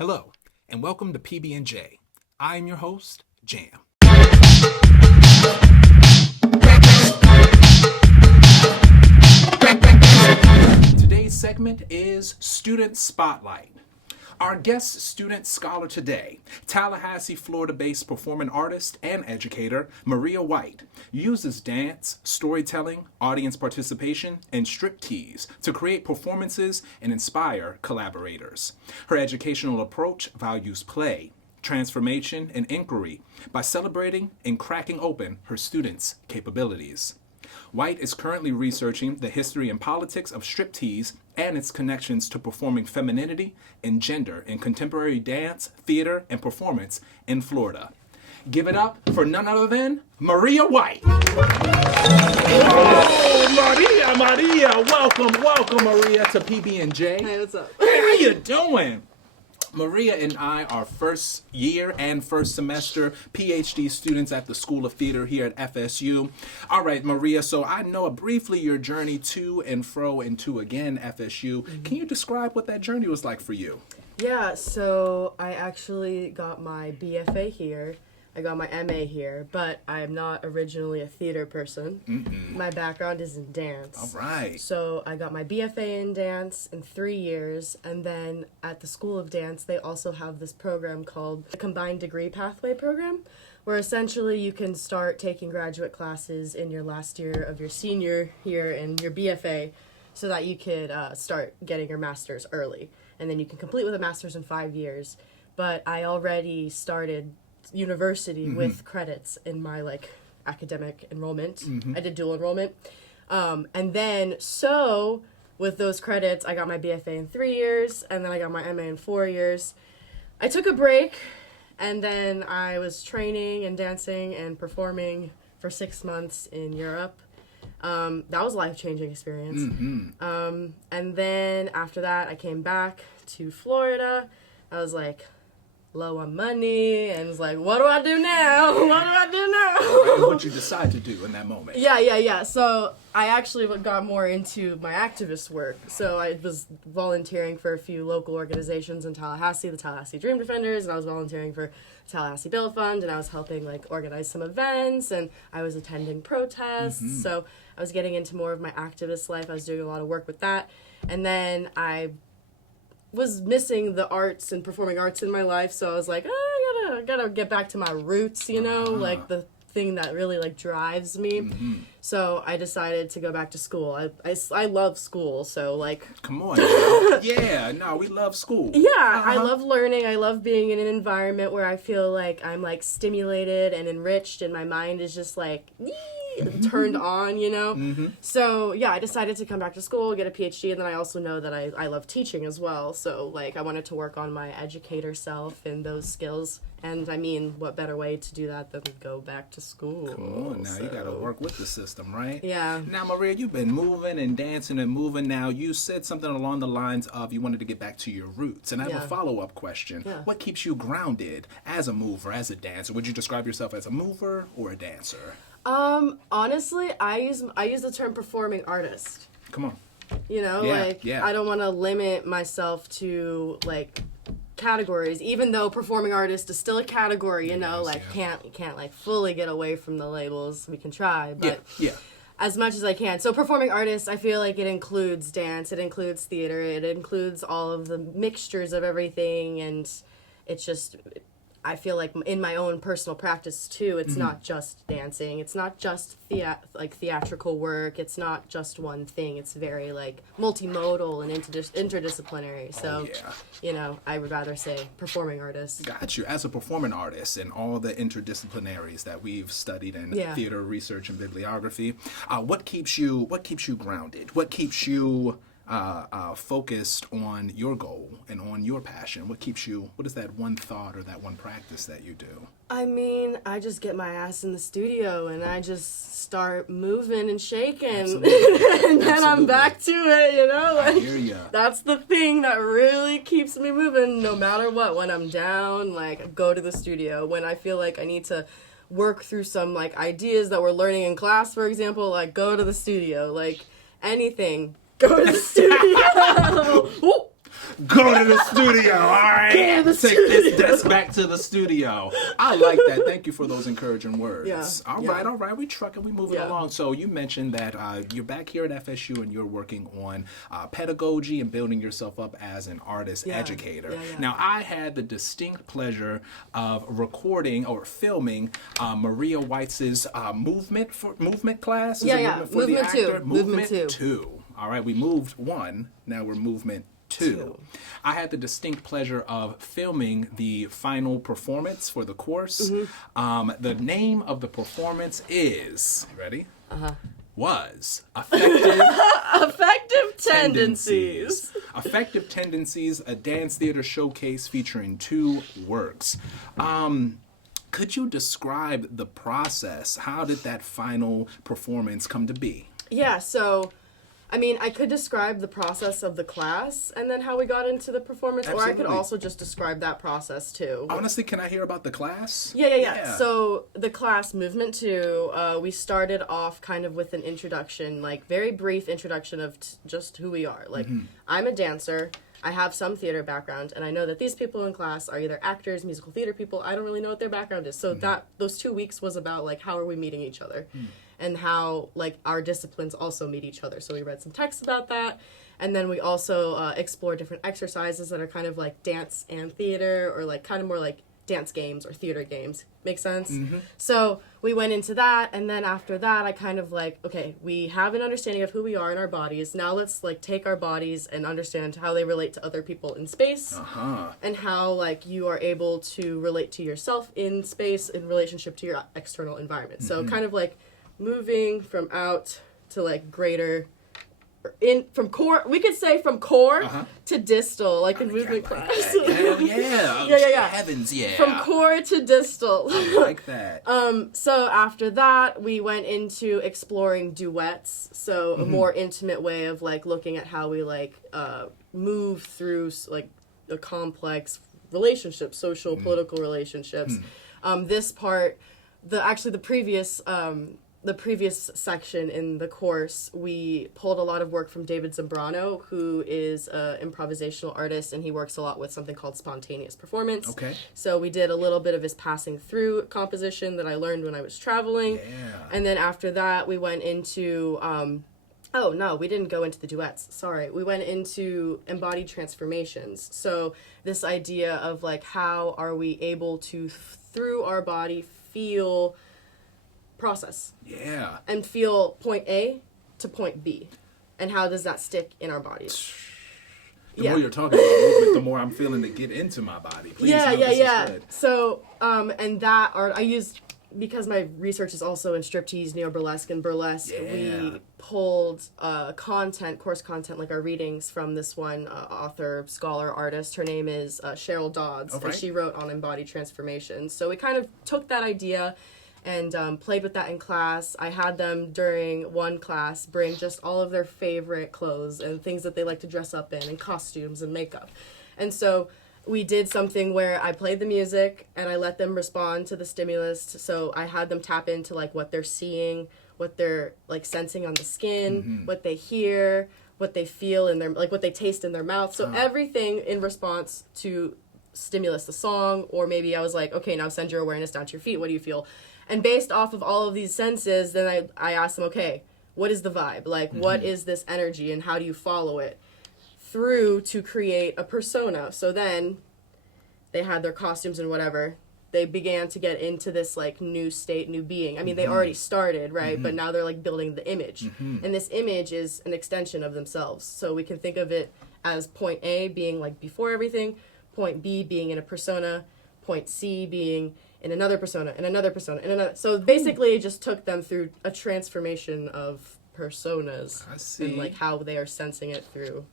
Hello, and welcome to PBNJ. I am your host, Jam. Today's segment is Student Spotlight. Our guest student scholar today, Tallahassee, Florida-based performing artist and educator Maria White, uses dance, storytelling, audience participation, and striptease to create performances and inspire collaborators. Her educational approach values play, transformation, and inquiry by celebrating and cracking open her students' capabilities. White is currently researching the history and politics of striptease and its connections to performing femininity and gender in contemporary dance, theater, and performance in Florida. Give it up for none other than Maria White. Oh, Maria, welcome, Maria, to PB&J. Hey, what's up? Hey, how you doing? Maria and I are first year and first semester PhD students at the School of Theater here at FSU. All right, Maria, so I know briefly your journey to and fro and to again FSU. Mm-hmm. Can you describe what that journey was like for you? Yeah, so I actually got my BFA here. I got my MA here, but I am not originally a theater person. Mm-mm. My background is in dance. All right. So I got my BFA in dance in 3 years, and then at the School of Dance, they also have this program called the Combined Degree Pathway Program, where essentially you can start taking graduate classes in your last year of your senior year in your BFA so that you could start getting your master's early. And then you can complete with a master's in 5 years. But I already started university with credits in my academic enrollment. I did dual enrollment. And then so with those credits, I got my BFA in 3 years, and then I got my MA in 4 years. I took a break, and then I was training and dancing and performing for 6 months in Europe. That was a life-changing experience. And then after that, I came back to Florida. I was like low on money and was like, what do I do now? And what you decide to do in that moment? Yeah. So I actually got more into my activist work. So I was volunteering for a few local organizations in Tallahassee, the Tallahassee Dream Defenders, and I was volunteering for Tallahassee Bill Fund, and I was helping organize some events, and I was attending protests. So I was getting into more of my activist life. I was doing a lot of work with that. And then I was missing the arts and performing arts in my life, so I was like, I gotta get back to my roots, like the thing that really drives me. So I decided to go back to school. I love school, so Come on. Yeah, no, we love school. Yeah, I love learning. I love being in an environment where I feel like I'm stimulated and enriched, and my mind is just turned on, So yeah, I decided to come back to school, get a PhD, and then I also know that I love teaching as well. So I wanted to work on my educator self and those skills. And I mean, what better way to do that than go back to school? Come on now, you gotta work with the system, right? Yeah. Now, Maria, you've been moving and dancing and moving. Now, you said something along the lines of you wanted to get back to your roots. And I have a follow-up question. Yeah. What keeps you grounded as a mover, as a dancer? Would you describe yourself as a mover or a dancer? Honestly, I use the term performing artist. Come on. I don't want to limit myself to categories, even though performing artist is still a category, can't fully get away from the labels. We can try, but as much as I can. So performing artist, I feel like it includes dance, it includes theater, it includes all of the mixtures of everything, and it's just, I feel like in my own personal practice too, it's not just dancing, it's not just theatrical work, it's not just one thing, it's very multimodal and interdisciplinary. So, I would rather say performing artist. Got you. As a performing artist and all the interdisciplinaries that we've studied in theater research and bibliography, what keeps you grounded? What keeps you focused on your goal and on your passion? What is that one thought or that one practice that you do? I mean, I just get my ass in the studio and I just start moving and shaking. And then I'm back to it, I hear ya. That's the thing that really keeps me moving no matter what. When I'm down, go to the studio. When I feel like I need to work through some ideas that we're learning in class, for example, go to the studio. Anything. Go to the studio. Go to the studio, all right? Yeah, the Take this desk back to the studio. I like that. Thank you for those encouraging words. Yeah. All right. We trucking, we moving Yeah. along. So you mentioned that you're back here at FSU and you're working on pedagogy and building yourself up as an artist educator. Yeah. Now, I had the distinct pleasure of recording or filming Maria White's movement class. Is it Movement for the 2. actor? Movement 2. All right, we moved 1. Now we're movement 2. I had the distinct pleasure of filming the final performance for the course. The name of the performance is, ready? Was Affective Affective Tendencies. Affective Tendencies, a dance theater showcase featuring 2 works. Could you describe the process? How did that final performance come to be? Yeah, so, I mean, I could describe the process of the class and then how we got into the performance, or I could Absolutely. also just describe that process too. Honestly, can I hear about the class? Yeah. So the class Movement 2, we started off kind of with an introduction, like very brief introduction of just who we are. Like, I'm a dancer. I have some theater background, and I know that these people in class are either actors, musical theater people. I don't really know what their background is. So those 2 weeks was about, like, how are we meeting each other and how, like, our disciplines also meet each other. So we read some texts about that, and then we also explored different exercises that are kind of like dance and theater, or like kind of more like dance games or theater games. Make sense? So we went into that, and then after that I kind of like, okay, we have an understanding of who we are in our bodies. Now let's like take our bodies and understand how they relate to other people in space, and how like you are able to relate to yourself in space in relationship to your external environment. So kind of like moving from out to like greater from core, we could say from core to distal, like in movement class. Hell yeah. Yeah. Heavens, yeah. From core to distal. I like that. So after that, we went into exploring duets. So a more intimate way of like looking at how we like move through like a complex relationships, social, political relationships. This part, the previous section in the course, we pulled a lot of work from David Zambrano, who is an improvisational artist, and he works a lot with something called spontaneous performance. Okay. So we did a little bit of his passing through composition that I learned when I was traveling. Yeah. And then after that, we went into... oh, no, we didn't go into the duets. Sorry. We went into embodied transformations. So this idea of, like, how are we able to, through our body, feel... process. Yeah. And feel point A to point B. And how does that stick in our bodies? The more you're talking about movement, the more I'm feeling to get into my body. Please, this is good. So, and that art I used, because my research is also in striptease, neo-burlesque, and burlesque. Yeah. We pulled course content, like our readings from this one author, scholar, artist. Her name is Cheryl Dodds, and she wrote on embodied transformation. So we kind of took that idea and played with that in class. I had them during one class bring just all of their favorite clothes and things that they like to dress up in, and costumes and makeup. And so we did something where I played the music and I let them respond to the stimulus. So I had them tap into like what they're seeing, what they're like sensing on the skin, what they hear, what they feel in their, like what they taste in their mouth. So everything in response to stimulus, the song, or maybe I was like, okay, now send your awareness down to your feet. What do you feel? And based off of all of these senses, then I asked them, okay, what is the vibe? Like, what is this energy, and how do you follow it through to create a persona? So then they had their costumes and whatever. They began to get into this, like, new state, new being. I mean, they already started, right? But now they're, like, building the image. And this image is an extension of themselves. So we can think of it as point A being, like, before everything, point B being in a persona, point C being in another persona, and another persona, and another. So basically, it just took them through a transformation of personas. I see. And like how they are sensing it through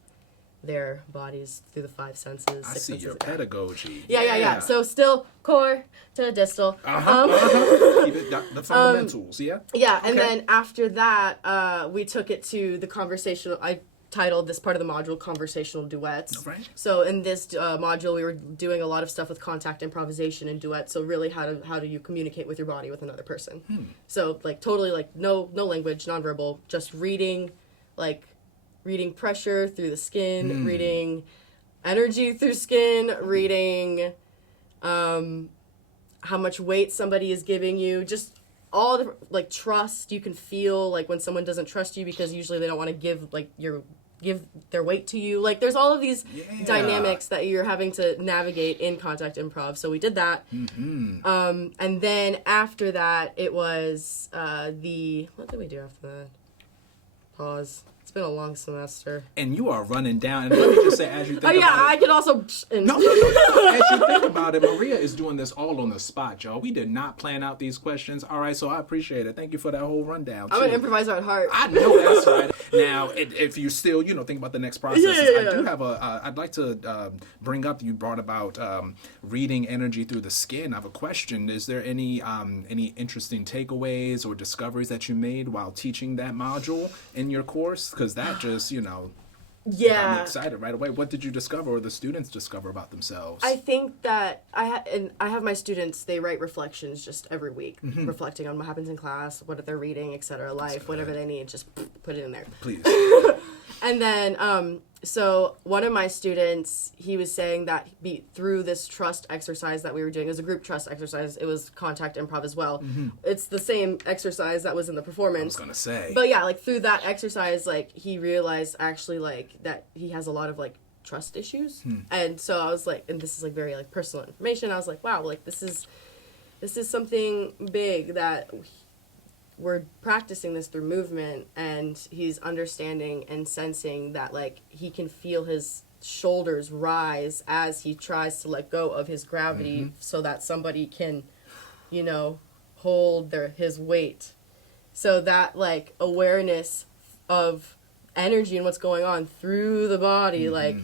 their bodies, through the 5 senses. I 6 see senses. your pedagogy. Yeah. So still core to distal. Keep it, the fundamentals, yeah? Yeah, and then after that, we took it to the conversational. I titled this part of the module Conversational Duets. Right. So in this module, we were doing a lot of stuff with contact improvisation and duets. So really, how do you communicate with your body with another person? So like totally like no language, nonverbal, just reading pressure through the skin, reading energy through skin, reading how much weight somebody is giving you, just all the, like, trust. You can feel, like, when someone doesn't trust you because usually they don't want to give, like, give their weight to you. Like, there's all of these dynamics that you're having to navigate in contact improv. So we did that. And then after that, it was what did we do after that? Pause. It's been a long semester. And you are running down. And let me just say, as you think about it. I could also... No. As you think about it, Maria is doing this all on the spot, y'all. We did not plan out these questions. All right, so I appreciate it. Thank you for that whole rundown. I'm an improviser at heart. I know that's right. Now, if you still, think about the next processes, I do have I'd like to bring up, you brought about reading energy through the skin. I have a question. Is there any interesting takeaways or discoveries that you made while teaching that module in your course? Because that just, got me excited right away. What did you discover, or the students discover about themselves? I think that I have my students, they write reflections just every week, reflecting on what happens in class, what they're reading, etc., life, whatever they need, just put it in there. Please. And then, so one of my students, he was saying that through this trust exercise that we were doing, it was a group trust exercise, it was contact improv as well. It's the same exercise that was in the performance. I was going to say. But yeah, like, through that exercise, like, he realized actually, like, that he has a lot of, like, trust issues. And so I was like, and this is, like, very, like, personal information. I was like, wow, like, this is something big that we're practicing this through movement, and he's understanding and sensing that, like, he can feel his shoulders rise as he tries to let go of his gravity so that somebody can, hold his weight. So that, like, awareness of energy and what's going on through the body, like,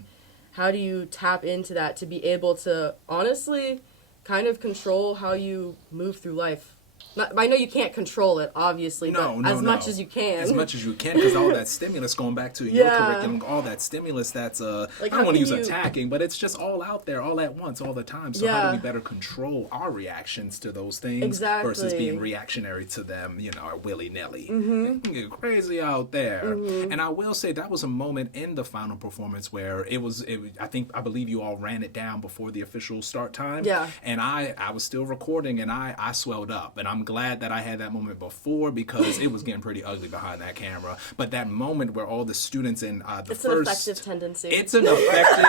how do you tap into that to be able to honestly kind of control how you move through life? I know you can't control it, obviously, but as much as you can. As much as you can, because all that stimulus, going back to your curriculum, all that stimulus that's, like, I don't want to use attacking, but it's just all out there, all at once, all the time. So how do we better control our reactions to those things versus being reactionary to them, willy-nilly? It can get crazy out there. And I will say that was a moment in the final performance where I believe you all ran it down before the official start time. Yeah. And I was still recording, and I swelled up. And I'm glad that I had that moment before, because it was getting pretty ugly behind that camera. But that moment where all the students in it's an affective tendency. It's an affective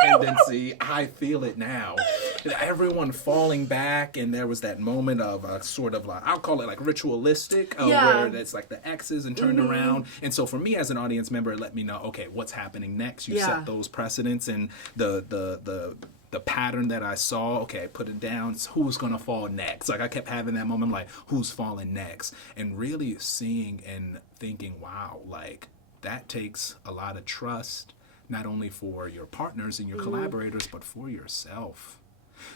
tendency. I feel it now. Everyone falling back, and there was that moment of sort of like, I'll call it like ritualistic, where it's like the X's and turned around. And so for me as an audience member, it let me know, okay, what's happening next? You set those precedents, and the pattern that I saw, okay, put it down, who's going to fall next? Like, I kept having that moment, like, who's falling next? And really seeing and thinking, wow, like, that takes a lot of trust, not only for your partners and your collaborators, but for yourself.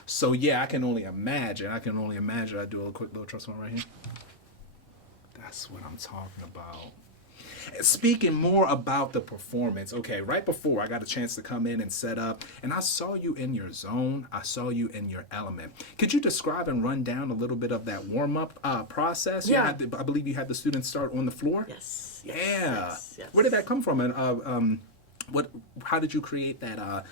So, yeah, I can only imagine. I do a quick little trust one right here. That's what I'm talking about. Speaking more about the performance, okay, right before I got a chance to come in and set up, and I saw you in your zone, I saw you in your element. Could you describe and run down a little bit of that warm-up process? Yeah. I believe you had the students start on the floor? Yes. Yeah. Yes. Where did that come from? And how did you create that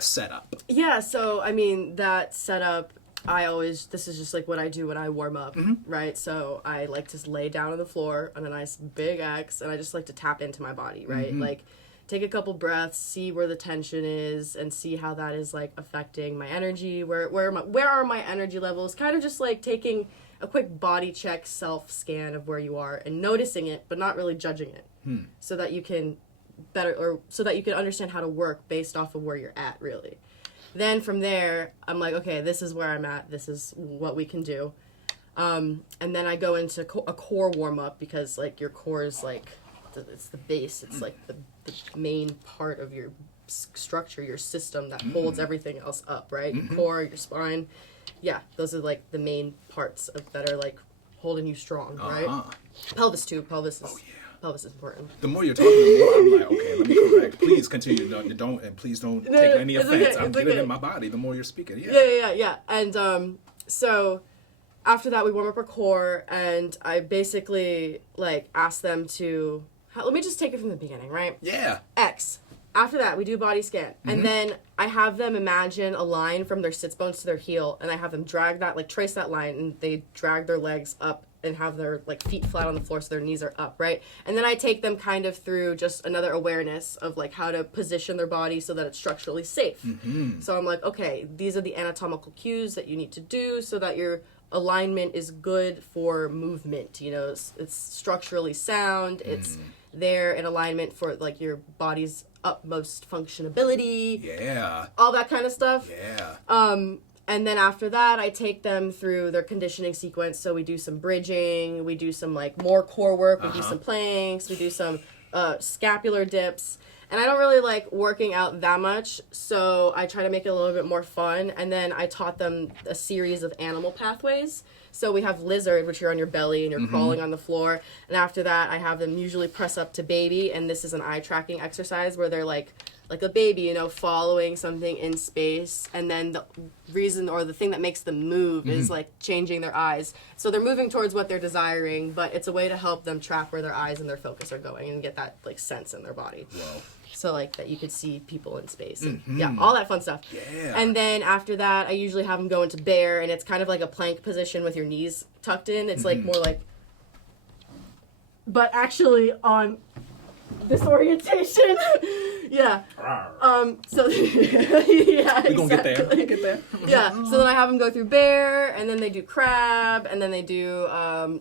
setup? Yeah, so, I mean, that setup, this is just like what I do when I warm up, right? So I like to lay down on the floor on a nice big X, and I just like to tap into my body, right? Like, take a couple breaths, see where the tension is, and see how that is, like, affecting my energy. Where are my energy levels? Kind of just like taking a quick body check, self-scan of where you are, and noticing it, but not really judging it, so that you can understand how to work based off of where you're at, really. Then from there, I'm like, okay, this is where I'm at. This is what we can do. And then I go into a core warm-up, because, like, your core is, like, it's the base. It's, like, the main part of your structure, your system that holds everything else up, right? Your core, your spine. Yeah, those are, like, the main parts that are, like, holding you strong, right? Pelvis, too. Pelvis is important. The more you're talking, the more I'm like, okay, let me correct. Please continue. Please don't take any offense. I'm getting in my body the more you're speaking. Yeah. And so after that, we warm up our core, and I basically, like, ask them to. Let me just take it from the beginning, right? Yeah. X. After that, we do body scan. And then I have them imagine a line from their sits bones to their heel, and I have them drag that, like, trace that line, and they drag their legs up and have their, like, feet flat on the floor so their knees are up, right? And then I take them kind of through just another awareness of, like, how to position their body so that it's structurally safe. So I'm like, okay, these are the anatomical cues that you need to do so that your alignment is good for movement. You know, it's structurally sound, it's there in alignment for, like, your body's utmost functionability. Yeah. All that kind of stuff. Yeah. And then after that, I take them through their conditioning sequence. So we do some bridging, we do some, like, more core work, we do some planks, we do some scapular dips. And I don't really like working out that much, so I try to make it a little bit more fun. And then I taught them a series of animal pathways. So we have lizard, which you're on your belly and you're crawling on the floor. And after that, I have them usually press up to baby. And this is an eye tracking exercise where they're like a baby, you know, following something in space. And then the reason or the thing that makes them move is like changing their eyes. So they're moving towards what they're desiring, but it's a way to help them track where their eyes and their focus are going and get that, like, sense in their body. Whoa. So, like, that you could see people in space. And, yeah, all that fun stuff. Yeah. And then after that, I usually have them go into bear, and it's kind of like a plank position with your knees tucked in. It's, like, more like... But actually on this orientation. Yeah. So... yeah, We're going to get there. We'll get there. Yeah, so then I have them go through bear, and then they do crab, and then they do,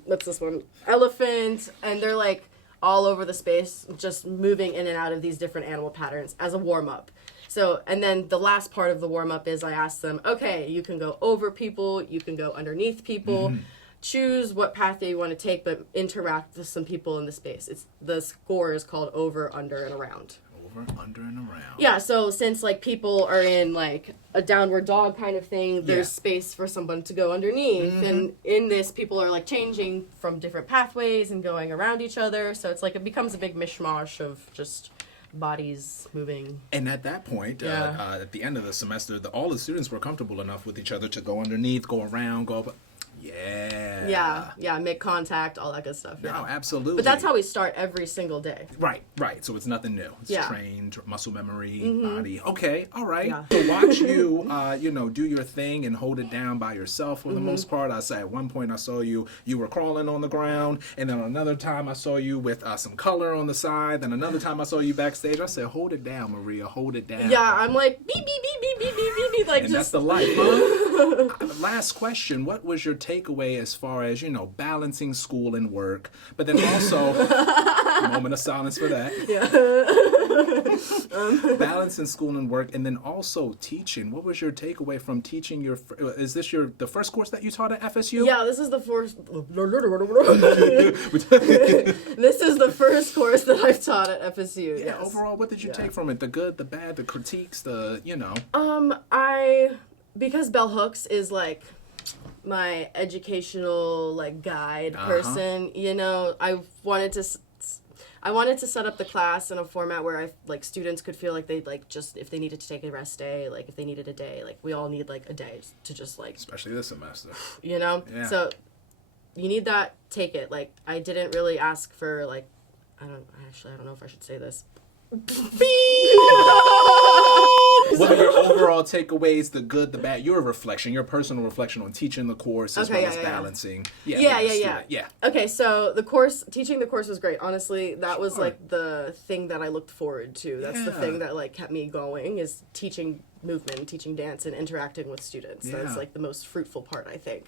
what's this one? Elephant, and they're, like, all over the space, just moving in and out of these different animal patterns as a warm-up. So, and then the last part of the warm-up is I ask them, okay, you can go over people, you can go underneath people, choose what path you want to take, but interact with some people in the space. The score is called over, under, and around. Over, under, and around. Yeah, so since, like, people are in, like, a downward dog kind of thing, there's space for someone to go underneath. And in this, people are, like, changing from different pathways and going around each other. So it's like it becomes a big mishmash of just bodies moving. And at that point, at the end of the semester, all the students were comfortable enough with each other to go underneath, go around, go up. Yeah, make contact, all that good stuff. No, absolutely. But that's how we start every single day. Right. So it's nothing new. It's trained, muscle memory, body. Okay, all right. Yeah. So watch you, do your thing and hold it down by yourself for the most part. I say at one point I saw you were crawling on the ground, and then another time I saw you with some color on the side, then another time I saw you backstage. I said, hold it down, Maria, hold it down. Yeah, I'm like, beep, beep, beep, beep, beep, beep, beep, beep, like, and just... that's the life, huh? Last question, what was your takeaway as far as, balancing school and work, but then also, a moment of silence for that. Yeah. Balancing school and work, and then also teaching. What was your takeaway from teaching is this the first course that you taught at FSU? Yeah, this is the first, this is the first course that I've taught at FSU, Yeah, yes. Overall, what did you take from it? The good, the bad, the critiques, Because bell hooks is, like, my educational, like, guide person, I wanted to set up the class in a format where students could feel like they, like, just, if they needed to take a rest day, like, if they needed a day, like, we all need, like, a day to just, like... Especially this semester. Yeah. So, you need that, take it. Like, I didn't really ask for, like, I don't know if I should say this. What are your overall takeaways, the good, the bad, your personal reflection on teaching the course as well as balancing? Yeah. Okay, so teaching the course was great. Honestly, that was like the thing that I looked forward to. That's the thing that, like, kept me going, is teaching movement, teaching dance, and interacting with students. Yeah. That's, like, the most fruitful part, I think.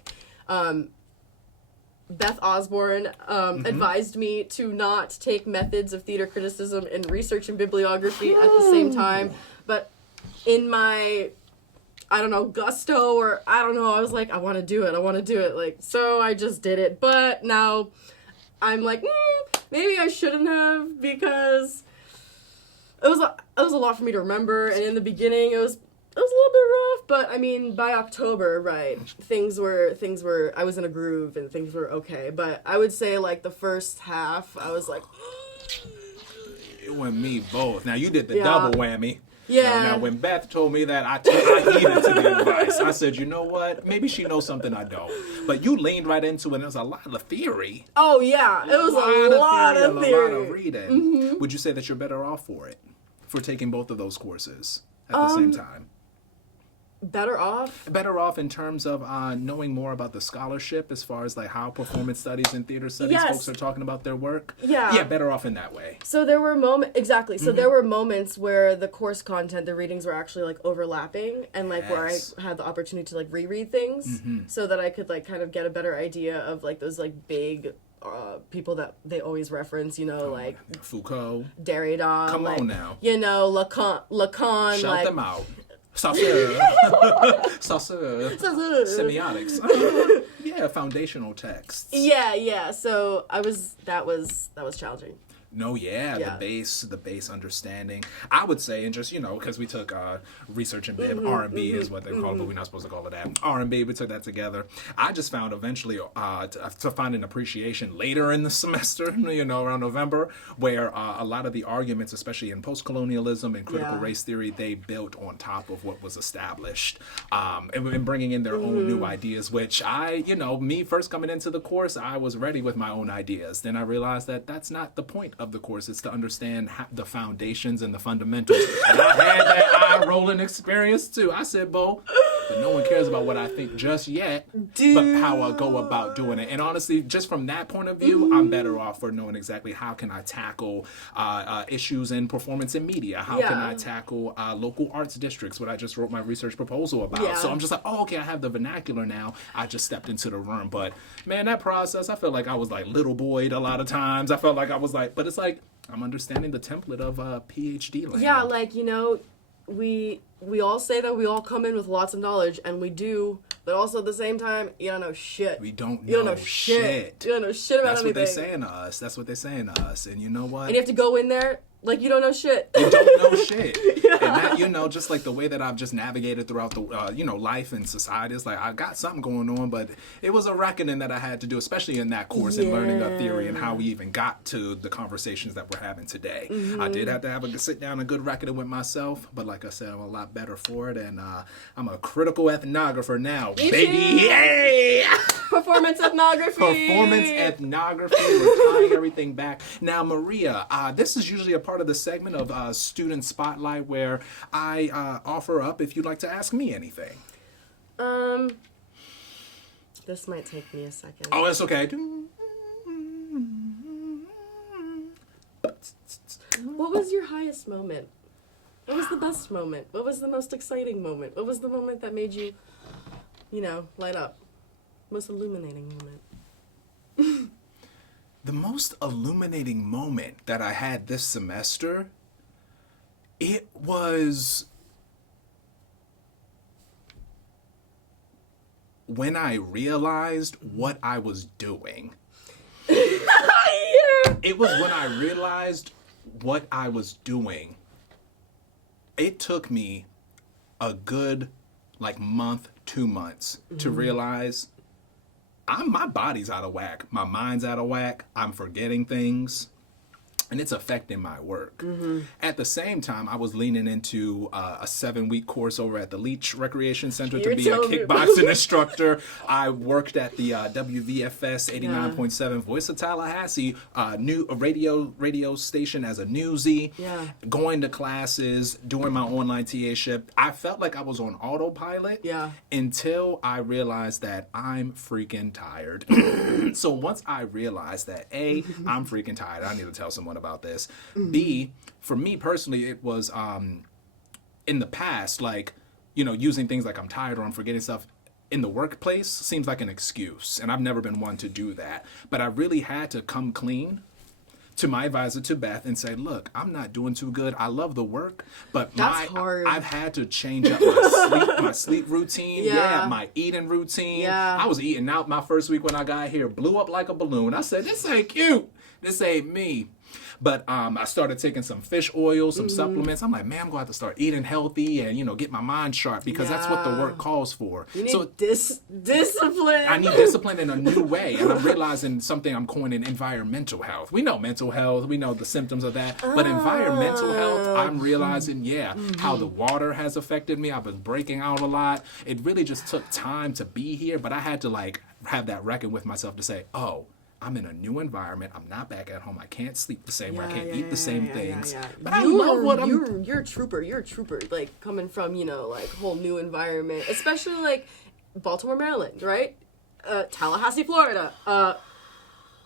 Beth Osborne advised me to not take methods of theater criticism and research and bibliography at the same time. But in my, gusto, or I was like, I want to do it. Like, so I just did it. But now I'm like, maybe I shouldn't have, because it was a lot for me to remember. And in the beginning, it was a little bit rough, but I mean, by October, right, things were, I was in a groove and things were okay. But I would say, like, the first half, I was like, you and me both. Now, you did the double whammy. Yeah. Now, when Beth told me that, I heeded to the advice. I said, you know what? Maybe she knows something I don't. But you leaned right into it, and there was a lot of theory. Oh, yeah. It was a lot of theory. A lot of reading. Would you say that you're better off for it? for taking both of those courses at the same time? Better off. Better off in terms of knowing more about the scholarship as far as like how performance studies and theater studies folks are talking about their work. Yeah, better off in that way. So there were So there were moments where the course content, the readings were actually like overlapping, and like where I had the opportunity to like reread things so that I could like kind of get a better idea of like those like big people that they always reference, you know, like Foucault, Derrida. Come like, on now. You know, Lacan. Shout like, them out. Saucer. Semiotics. Yeah, foundational texts. Yeah. So that was challenging. No, the base understanding. I would say, and just, you know, because we took research and bib, R&B is what they call it, but we're not supposed to call it that. R&B, we took that together. I just found eventually to find an appreciation later in the semester, you know, around November, where a lot of the arguments, especially in post-colonialism and critical race theory, they built on top of what was established, and bringing in their own new ideas, which me first coming into the course, I was ready with my own ideas. Then I realized that that's not the point of the course. It's to understand the foundations and the fundamentals. And I had that eye-rolling experience too. I said, Bo, but no one cares about what I think just yet, but how I go about doing it. And honestly, just from that point of view, I'm better off for knowing exactly how can I tackle issues in performance and media. How can I tackle local arts districts, what I just wrote my research proposal about. Yeah. So I'm just like, oh, okay, I have the vernacular now. I just stepped into the room. But man, that process, I felt like I was like little boyed a lot of times. I felt like I was like, but it's like, I'm understanding the template of PhD land. Yeah, like, you know, we all say that we all come in with lots of knowledge, and we do, but also at the same time, you don't know shit. We don't know, you don't know shit. You don't know shit about anything. That's what they're saying to us. And you know what? And you have to go in there like you don't know shit. You don't know shit. Yeah. And that, you know, just like the way that I've just navigated throughout the, life and society, it's like I got something going on, but it was a reckoning that I had to do, especially in that course in learning a theory and how we even got to the conversations that we're having today. I did have to have a sit down, a good reckoning with myself, but like I said, I'm a lot better for it, and I'm a critical ethnographer now, baby. Yay! Performance ethnography. Performance ethnography. We're tying everything back. Now, Maria, this is usually a part of the segment of Student Spotlight where I offer up if you'd like to ask me anything. This might take me a second. Oh, it's okay. What was your highest moment? What was the best moment? What was the most exciting moment? What was the moment that made you, light up? Most illuminating moment? The most illuminating moment that I had this semester, it was when I realized what I was doing. It was when I realized what I was doing. It took me a good month, 2 months to realize my body's out of whack. My mind's out of whack. I'm forgetting things. And it's affecting my work. At the same time, I was leaning into a 7-week course over at the Leach Recreation Center to be a kickboxing instructor. I worked at the WVFS 89.7 Voice of Tallahassee new radio station as a newsie, going to classes, doing my online TA-ship. I felt like I was on autopilot until I realized that I'm freaking tired. So once I realized that, A, I'm freaking tired, I need to tell someone about this. B, for me personally, it was in the past, using things like I'm tired or I'm forgetting stuff in the workplace seems like an excuse, and I've never been one to do that. But I really had to come clean to my advisor, to Beth, and say, look, I'm not doing too good. I love the work, but I've had to change up my sleep routine, my eating routine. I was eating out my first week when I got here, blew up like a balloon. I said, this ain't cute. This ain't me. But I started taking some fish oil, some supplements. I'm like, man, I'm going to have to start eating healthy and, get my mind sharp because that's what the work calls for. You need discipline. I need discipline in a new way. And I'm realizing something I'm coining environmental health. We know mental health. We know the symptoms of that. But environmental health, I'm realizing, how the water has affected me. I've been breaking out a lot. It really just took time to be here. But I had to, have that reckon with myself to say, oh, I'm in a new environment. I'm not back at home. I can't sleep the same way. I can't eat the same things. But I love what You're a trooper. You're a trooper. Like, coming from, like, whole new environment. Especially, like, Baltimore, Maryland, right? Tallahassee, Florida.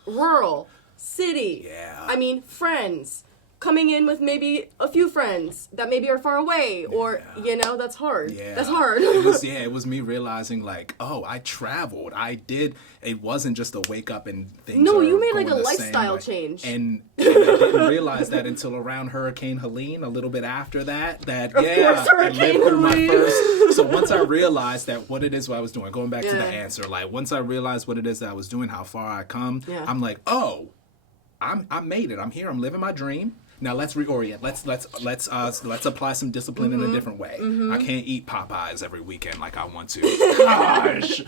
Rural. City. Yeah. I mean, friends. Coming in with maybe a few friends that maybe are far away, or that's hard. Yeah, that's hard. It was me realizing, like, oh, I traveled. I did. It wasn't just a wake up and things. No, you made like a lifestyle change, and I didn't realize that until around Hurricane Helene. A little bit after that, of course, Hurricane Helene. So once I realized that what it is what I was doing, going back to the answer, like once I realized what it is that I was doing, how far I come, I'm like, oh, I made it. I'm here. I'm living my dream. Now let's reorient. Let's apply some discipline in a different way. I can't eat Popeyes every weekend like I want to. Gosh,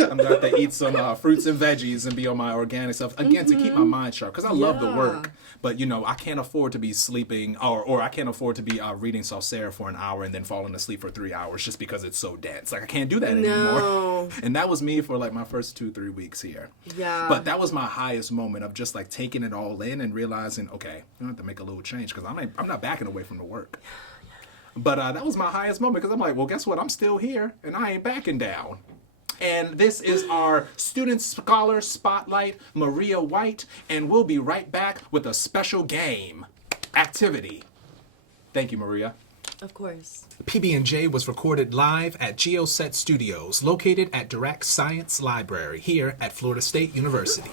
I'm gonna have to eat some fruits and veggies and be on my organic stuff again to keep my mind sharp because I love the work. But I can't afford to be sleeping or I can't afford to be reading Saussure for an hour and then falling asleep for 3 hours just because it's so dense. Like I can't do that anymore. And that was me for like my first 2-3 weeks here. Yeah. But that was my highest moment of just like taking it all in and realizing, okay, I have to make a little change because I'm not backing away from the work. But that was my highest moment because I'm like, well, guess what? I'm still here and I ain't backing down. And this is our Student Scholar Spotlight, Maria White, and we'll be right back with a special game activity. Thank you, Maria. Of course. PBNJ was recorded live at GeoSet Studios, located at Dirac Science Library here at Florida State University.